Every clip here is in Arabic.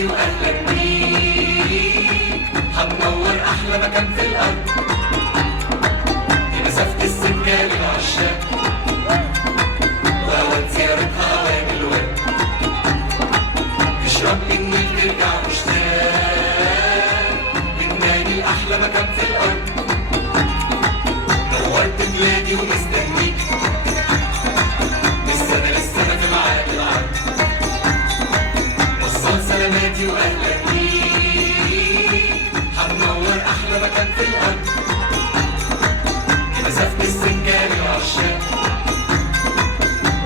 سلاماتي واهلا بيك، هتنور احلى مكان في الارض، دي مسافة السكة للعشاق، واوان زيارتها اوان الورد، تشرب من النيل ترجع مشتاق، لبناني احلى مكان في الارض، نورت بلادي ومستنيك، من السنة للسنة في ميعاد العرض، وصل سلاماتي واهلا بيك، هتنور احلى مكان في الارض، دي مسافة السكة للعشاق،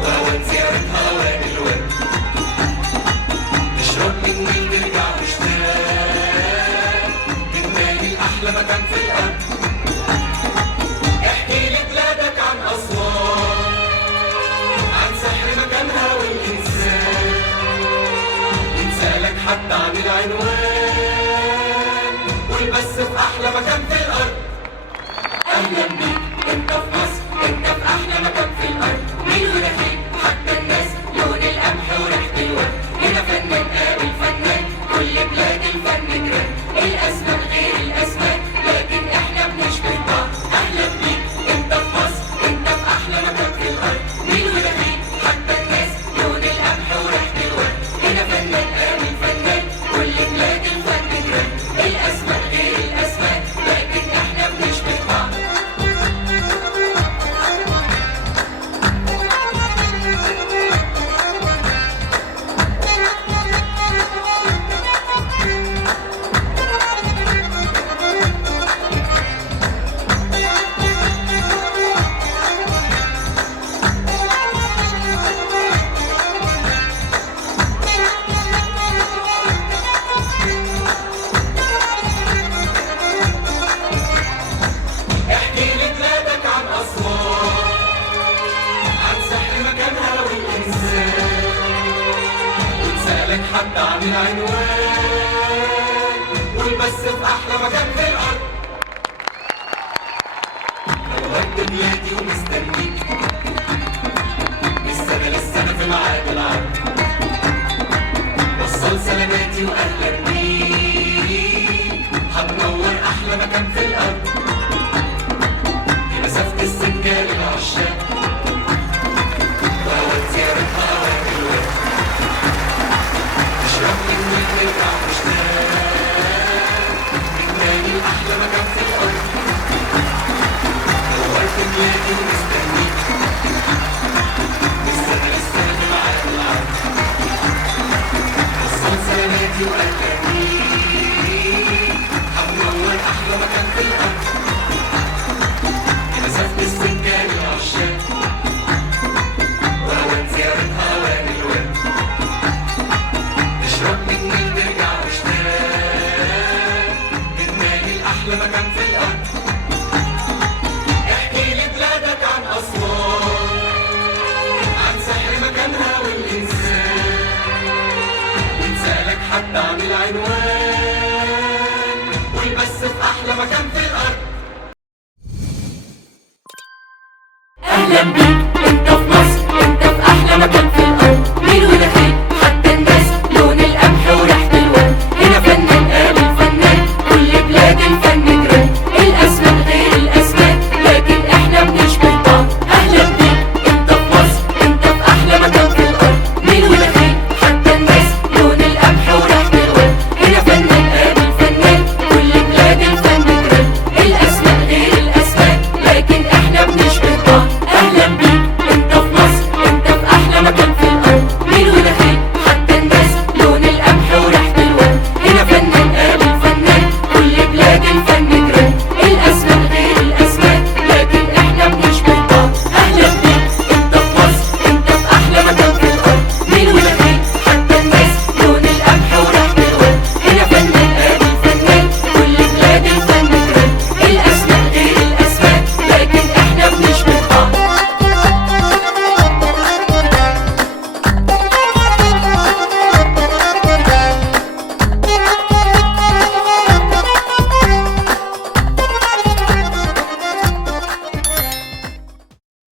واوان زيارتها اوان الورد، نشرب من النيل نرجع مشتاق، لبناني احلى مكان في الارض. احكي لي بلادك عن اسوان، عن سحر مكانها والانسان، نسألك حتى عن العنوان، والبس في احلى مكان في الارض. اهلا بيك انت في مصر، انت في احلى مكان في الارض، مين ونخيل حتى الناس، لون القمح وريحة الورد، هنا فنان قابل فنان، كل بلاد الفن جران، الاسماء غير الاسماء لكن احنا بنشبه بعض. اهلا بيك انت في مصر، انت في احلى مكان في الارض، مين ونخيل حتى الناس، لون القمح وريحة الورد، هنا فنان قابل فنان، كل بلاد الفن جران، الاسماء غير الاسماء لكن احنا بنشبه بعض. احكي لي بلادك عن أسوان، عن سحر مكانها والإنسان، ونسألك حتى عن العنوان، والبس في أحلى مكان في الأرض. نورت بلادي ومستنيك، من السنة للسنة في ميعاد العرض، وصل سلاماتي وأهلا بيك، هتنور أحلى مكان في الأرض، مسافة السكة للعشاق، وأوان زيارتها أوان الورد، تشرب من النيل نرجع مشتاق، لبناني أحلى مكان في الأرض، نورت بلادي ومستنيك، من السنة للسنة في ميعاد العرض، وصل سلاماتي وأهلا بيك، هتنور أحلى مكان في الأرض، مسافة السكة للعشاق، وأوان زيارتها أوان الورد، نشرب من النيل نرجع مشتاق، لبناني الأحلى مكان في الأرض. احكي لي بلادك عن أسوان، عن سحر مكانها والإنسان، ونسألك حتى عن العنوان، والبس في أحلى مكان في الأرض.